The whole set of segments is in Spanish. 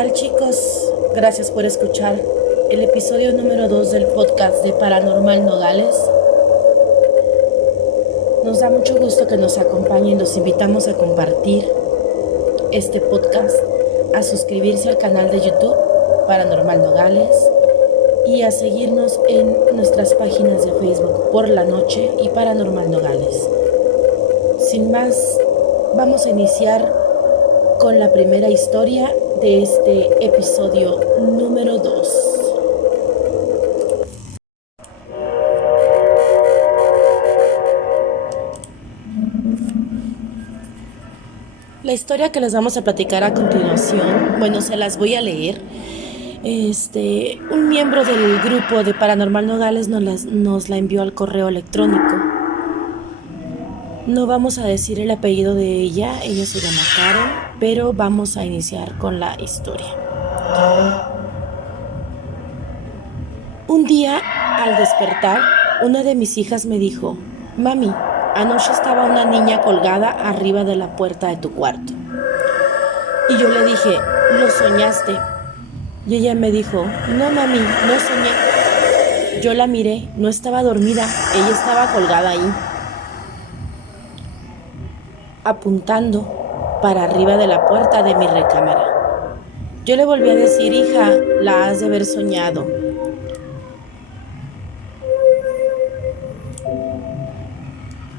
tal, chicos? Gracias por escuchar el episodio número 2 del podcast de Paranormal Nogales. Nos da mucho gusto que nos acompañen. Los invitamos a compartir este podcast, a suscribirse al canal de YouTube Paranormal Nogales y a seguirnos en nuestras páginas de Facebook Por la Noche y Paranormal Nogales. Sin más, vamos a iniciar con la primera historia de este episodio número 2. La historia que les vamos a platicar a continuación, se las voy a leer. Un miembro del grupo de Paranormal Nogales nos la envió al correo electrónico. No vamos a decir el apellido de ella se llama Karen, pero vamos a iniciar con la historia. Un día, al despertar, una de mis hijas me dijo: «Mami, anoche estaba una niña colgada arriba de la puerta de tu cuarto». Y yo le dije: «¿Lo soñaste?». Y ella me dijo: «No, mami, no soñé». Yo la miré, no estaba dormida, ella estaba colgada ahí, apuntando para arriba de la puerta de mi recámara. Yo le volví a decir: «Hija, la has de haber soñado».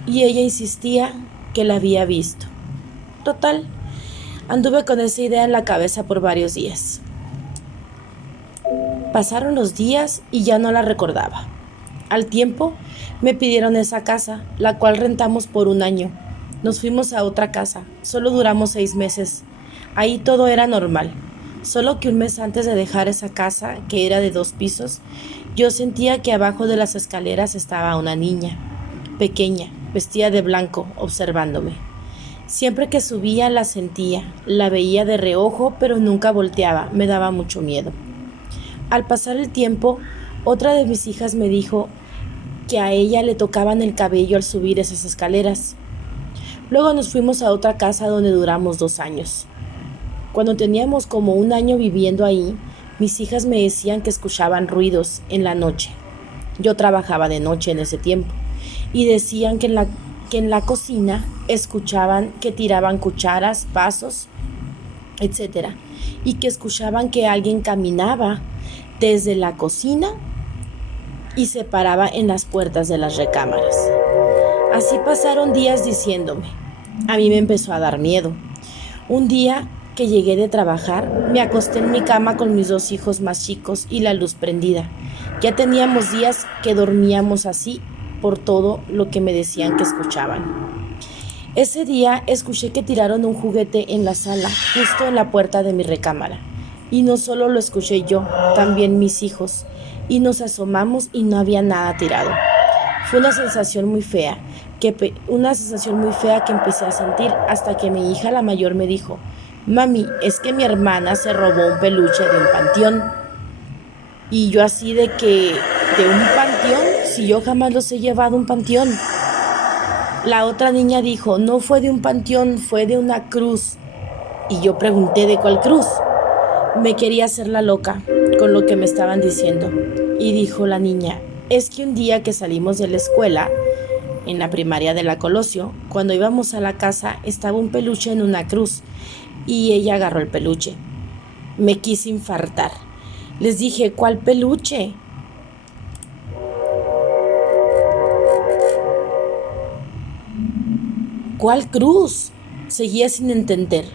Y ella insistía que la había visto. Total, anduve con esa idea en la cabeza por varios días. Pasaron los días y ya no la recordaba. Al tiempo, me pidieron esa casa, la cual rentamos por 1 año. Nos fuimos a otra casa, solo duramos 6 meses. Ahí todo era normal, solo que un mes antes de dejar esa casa, que era de 2 pisos, yo sentía que abajo de las escaleras estaba una niña, pequeña, vestida de blanco, observándome. Siempre que subía la sentía, la veía de reojo, pero nunca volteaba, me daba mucho miedo. Al pasar el tiempo, otra de mis hijas me dijo que a ella le tocaban el cabello al subir esas escaleras. Luego nos fuimos a otra casa donde duramos 2 años. Cuando teníamos como 1 año viviendo ahí, mis hijas me decían que escuchaban ruidos en la noche. Yo trabajaba de noche en ese tiempo y decían que en la cocina escuchaban que tiraban cucharas, vasos, etc. Y que escuchaban que alguien caminaba desde la cocina y se paraba en las puertas de las recámaras. Así pasaron días diciéndome. A mí me empezó a dar miedo. Un día que llegué de trabajar, me acosté en mi cama con mis 2 hijos más chicos y la luz prendida. Ya teníamos días que dormíamos así por todo lo que me decían que escuchaban. Ese día escuché que tiraron un juguete en la sala, justo en la puerta de mi recámara. Y no solo lo escuché yo, también mis hijos. Y nos asomamos y no había nada tirado. Fue una sensación muy fea que empecé a sentir hasta que mi hija la mayor me dijo: «Mami, es que mi hermana se robó un peluche de un panteón». Y yo así de que, ¿de un panteón? Si yo jamás los he llevado a un panteón. La otra niña dijo: «No fue de un panteón, fue de una cruz». Y yo pregunté: ¿de cuál cruz? Me quería hacer la loca con lo que me estaban diciendo. Y dijo la niña: «Es que un día que salimos de la escuela, en la primaria de la Colosio, cuando íbamos a la casa, estaba un peluche en una cruz». Y ella agarró el peluche. Me quise infartar. Les dije: «¿Cuál peluche?». «¿Cuál cruz?». Seguía sin entender.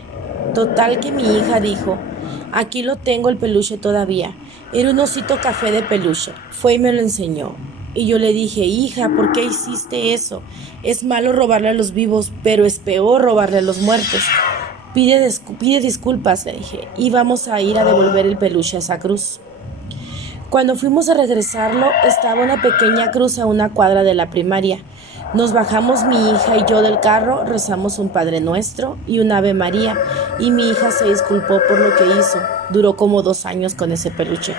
Total que mi hija dijo: «Aquí lo tengo el peluche todavía. Era un osito café de peluche. Fue y me lo enseñó». Y yo le dije: «Hija, ¿por qué hiciste eso? Es malo robarle a los vivos, pero es peor robarle a los muertos. Pide disculpas», le dije, «y vamos a ir a devolver el peluche a esa cruz». Cuando fuimos a regresarlo, estaba una pequeña cruz a 1 cuadra de la primaria. Nos bajamos mi hija y yo del carro, rezamos un Padre Nuestro y un Ave María, y mi hija se disculpó por lo que hizo. Duró como 2 años con ese peluche.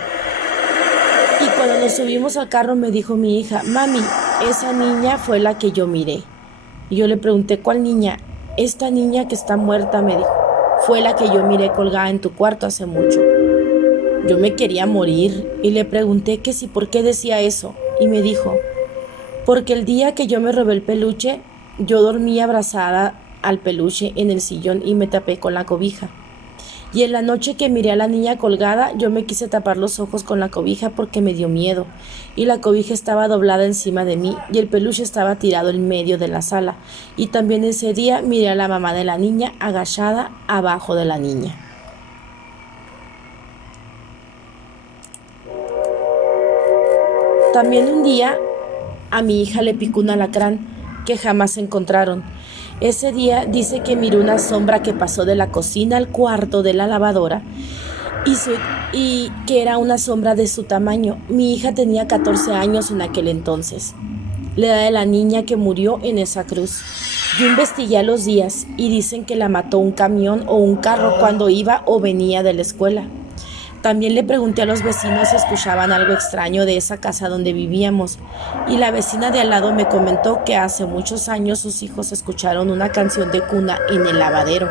Y cuando nos subimos al carro me dijo mi hija: «Mami, esa niña fue la que yo miré». Y yo le pregunté: «¿Cuál niña?». «Esta niña que está muerta», me dijo. fue la que yo miré colgada en tu cuarto hace mucho. Yo me quería morir y le pregunté que si por qué decía eso y me dijo, porque el día que yo me robé el peluche, yo dormí abrazada al peluche en el sillón y me tapé con la cobija. Y en la noche que miré a la niña colgada, yo me quise tapar los ojos con la cobija porque me dio miedo. Y la cobija estaba doblada encima de mí y el peluche estaba tirado en medio de la sala. Y también ese día miré a la mamá de la niña agachada abajo de la niña. También un día a mi hija le picó un alacrán que jamás encontraron. Ese día dice que miró una sombra que pasó de la cocina al cuarto de la lavadora y que era una sombra de su tamaño. Mi hija tenía 14 años en aquel entonces, la edad de la niña que murió en esa cruz. Yo investigué a los días y dicen que la mató un camión o un carro cuando iba o venía de la escuela. También le pregunté a los vecinos si escuchaban algo extraño de esa casa donde vivíamos, y la vecina de al lado me comentó que hace muchos años sus hijos escucharon una canción de cuna en el lavadero.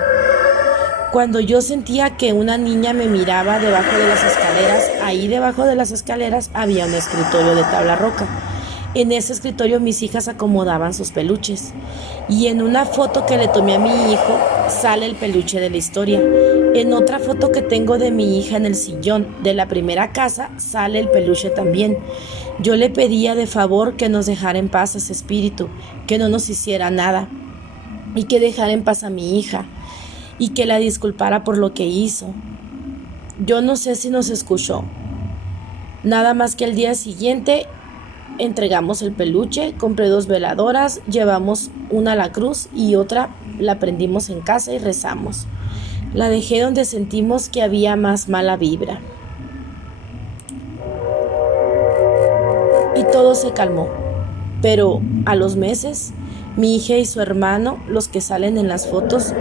Cuando yo sentía que una niña me miraba debajo de las escaleras, ahí debajo de las escaleras había un escritorio de tabla roca. En ese escritorio mis hijas acomodaban sus peluches. Y en una foto que le tomé a mi hijo sale el peluche de la historia. En otra foto que tengo de mi hija en el sillón de la primera casa sale el peluche también. Yo le pedía de favor que nos dejara en paz ese espíritu, que no nos hiciera nada y que dejara en paz a mi hija y que la disculpara por lo que hizo. Yo no sé si nos escuchó. Nada más que el día siguiente entregamos el peluche, compré 2 veladoras, llevamos una a la cruz y otra la prendimos en casa y rezamos. La dejé donde sentimos que había más mala vibra. Y todo se calmó. Pero a los meses, mi hija y su hermano, los que salen en las fotos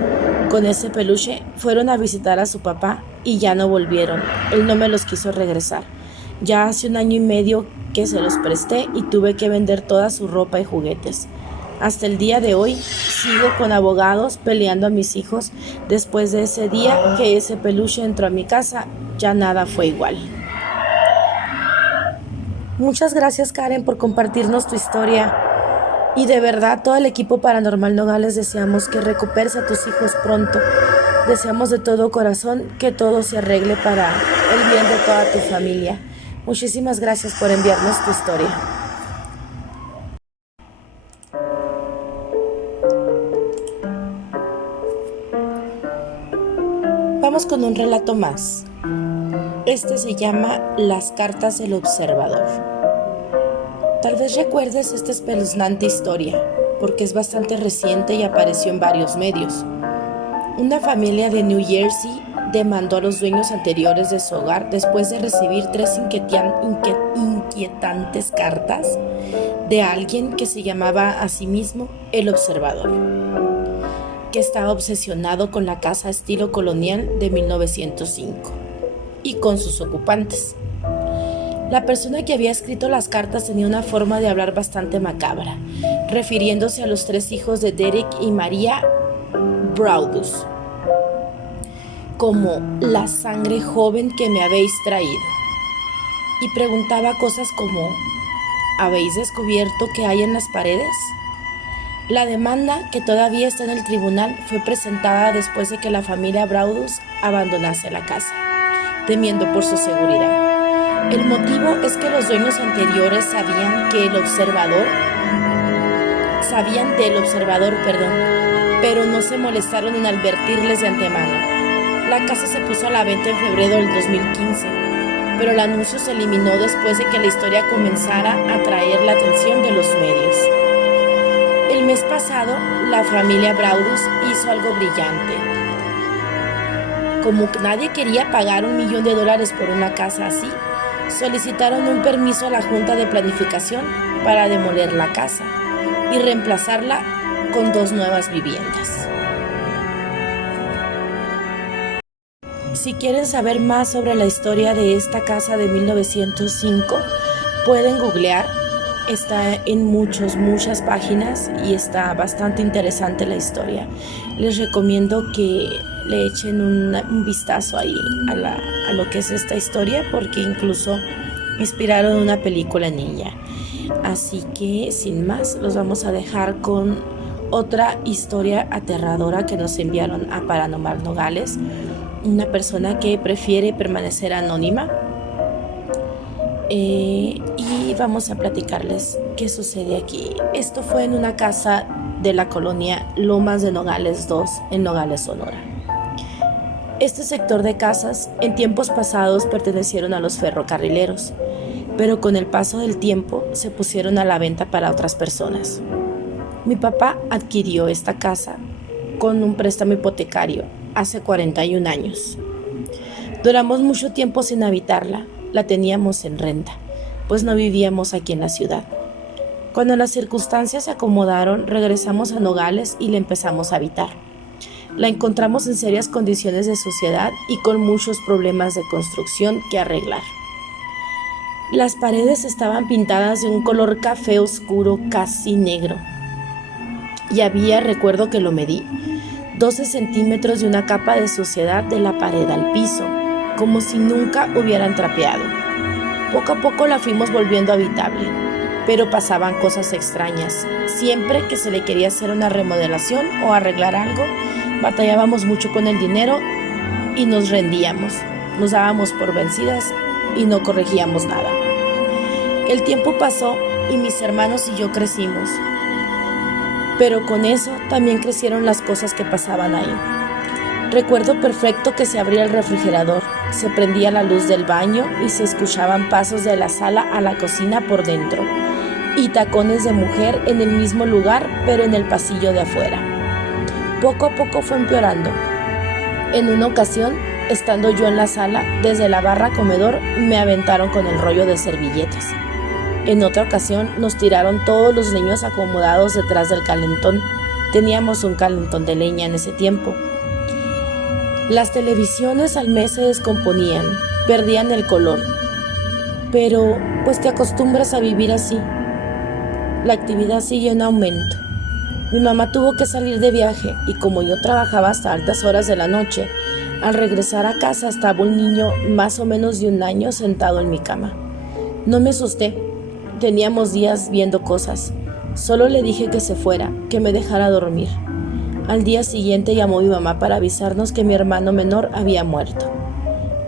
con ese peluche, fueron a visitar a su papá y ya no volvieron. Él no me los quiso regresar. Ya hace 1 año y medio que se los presté y tuve que vender toda su ropa y juguetes. Hasta el día de hoy sigo con abogados peleando a mis hijos. Después de ese día que ese peluche entró a mi casa, ya nada fue igual. Muchas gracias, Karen, por compartirnos tu historia. Y de verdad, todo el equipo Paranormal Nogales deseamos que recuperes a tus hijos pronto. Deseamos de todo corazón que todo se arregle para el bien de toda tu familia. Muchísimas gracias por enviarnos tu historia. Vamos con un relato más. Este se llama Las cartas del observador. Tal vez recuerdes esta espeluznante historia, porque es bastante reciente y apareció en varios medios. Una familia de New Jersey demandó a los dueños anteriores de su hogar después de recibir 3 inquietantes cartas de alguien que se llamaba a sí mismo el observador, que estaba obsesionado con la casa estilo colonial de 1905 y con sus ocupantes. La persona que había escrito las cartas tenía una forma de hablar bastante macabra, refiriéndose a los 3 hijos de Derek y Maria Braudus como la sangre joven que me habéis traído, y preguntaba cosas como: ¿habéis descubierto qué hay en las paredes? La demanda, que todavía está en el tribunal, fue presentada después de que la familia Braudus abandonase la casa, temiendo por su seguridad. El motivo es que los dueños anteriores sabían del observador, pero no se molestaron en advertirles de antemano. La casa se puso a la venta en febrero del 2015, pero el anuncio se eliminó después de que la historia comenzara a atraer la atención de los medios. El mes pasado, la familia Braudus hizo algo brillante. Como nadie quería pagar $1 millón por una casa así, solicitaron un permiso a la Junta de Planificación para demoler la casa y reemplazarla con 2 nuevas viviendas. Si quieren saber más sobre la historia de esta casa de 1905, pueden googlear. Está en muchas páginas y está bastante interesante la historia. Les recomiendo que le echen un vistazo ahí a lo que es esta historia, porque incluso inspiraron una película en ella. Así que sin más, los vamos a dejar con otra historia aterradora que nos enviaron a Paranormal Nogales, una persona que prefiere permanecer anónima. Y vamos a platicarles qué sucede aquí. Esto fue en una casa de la colonia Lomas de Nogales 2 en Nogales, Sonora. Este sector de casas en tiempos pasados pertenecieron a los ferrocarrileros, pero con el paso del tiempo se pusieron a la venta para otras personas. Mi papá adquirió esta casa con un préstamo hipotecario hace 41 años. Duramos mucho tiempo sin habitarla, la teníamos en renta, pues no vivíamos aquí en la ciudad. Cuando las circunstancias se acomodaron, regresamos a Nogales y la empezamos a habitar. La encontramos en serias condiciones de suciedad y con muchos problemas de construcción que arreglar. Las paredes estaban pintadas de un color café oscuro, casi negro. Y había, recuerdo que lo medí, 12 centímetros de una capa de suciedad de la pared al piso, como si nunca hubieran trapeado. Poco a poco la fuimos volviendo habitable, pero pasaban cosas extrañas. Siempre que se le quería hacer una remodelación o arreglar algo, batallábamos mucho con el dinero y nos rendíamos. Nos dábamos por vencidas y no corregíamos nada. El tiempo pasó y mis hermanos y yo crecimos. Pero con eso también crecieron las cosas que pasaban ahí. Recuerdo perfecto que se abría el refrigerador, se prendía la luz del baño y se escuchaban pasos de la sala a la cocina por dentro, y tacones de mujer en el mismo lugar, pero en el pasillo de afuera. Poco a poco fue empeorando. En una ocasión, estando yo en la sala, desde la barra comedor me aventaron con el rollo de servilletas. En otra ocasión nos tiraron todos los niños acomodados detrás del calentón. Teníamos un calentón de leña en ese tiempo. Las televisiones al mes se descomponían, perdían el color. Pero pues te acostumbras a vivir así. La actividad siguió en aumento. Mi mamá tuvo que salir de viaje y como yo trabajaba hasta altas horas de la noche, al regresar a casa estaba un niño más o menos de 1 año sentado en mi cama. No me asusté. Teníamos días viendo cosas. Solo le dije que se fuera, que me dejara dormir. Al día siguiente llamó mi mamá para avisarnos que mi hermano menor había muerto.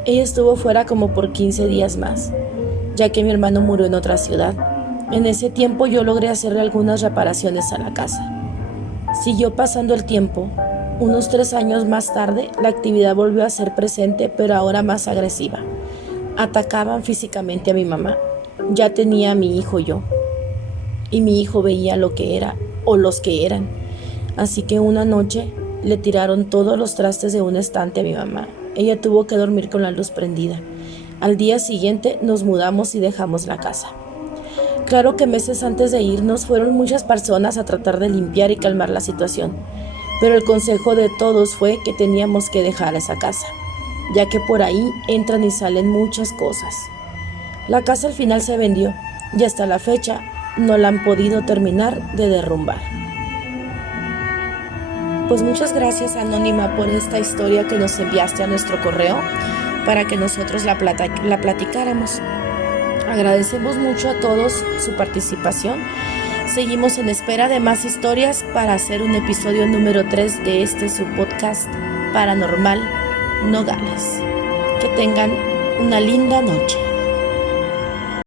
Ella estuvo fuera como por 15 días más, ya que mi hermano murió en otra ciudad. En ese tiempo yo logré hacerle algunas reparaciones a la casa. Siguió pasando el tiempo. Unos 3 años más tarde, la actividad volvió a ser presente, pero ahora más agresiva. Atacaban físicamente a mi mamá. Ya tenía a mi hijo yo, y mi hijo veía lo que era, o los que eran. Así que una noche le tiraron todos los trastes de un estante a mi mamá. Ella tuvo que dormir con la luz prendida. Al día siguiente nos mudamos y dejamos la casa. Claro que meses antes de irnos fueron muchas personas a tratar de limpiar y calmar la situación, pero el consejo de todos fue que teníamos que dejar esa casa, ya que por ahí entran y salen muchas cosas. La casa al final se vendió y hasta la fecha no la han podido terminar de derrumbar. Pues muchas gracias, Anónima, por esta historia que nos enviaste a nuestro correo para que nosotros la platicáramos. Agradecemos mucho a todos su participación. Seguimos en espera de más historias para hacer un episodio número 3 de su podcast Paranormal Nogales. Que tengan una linda noche.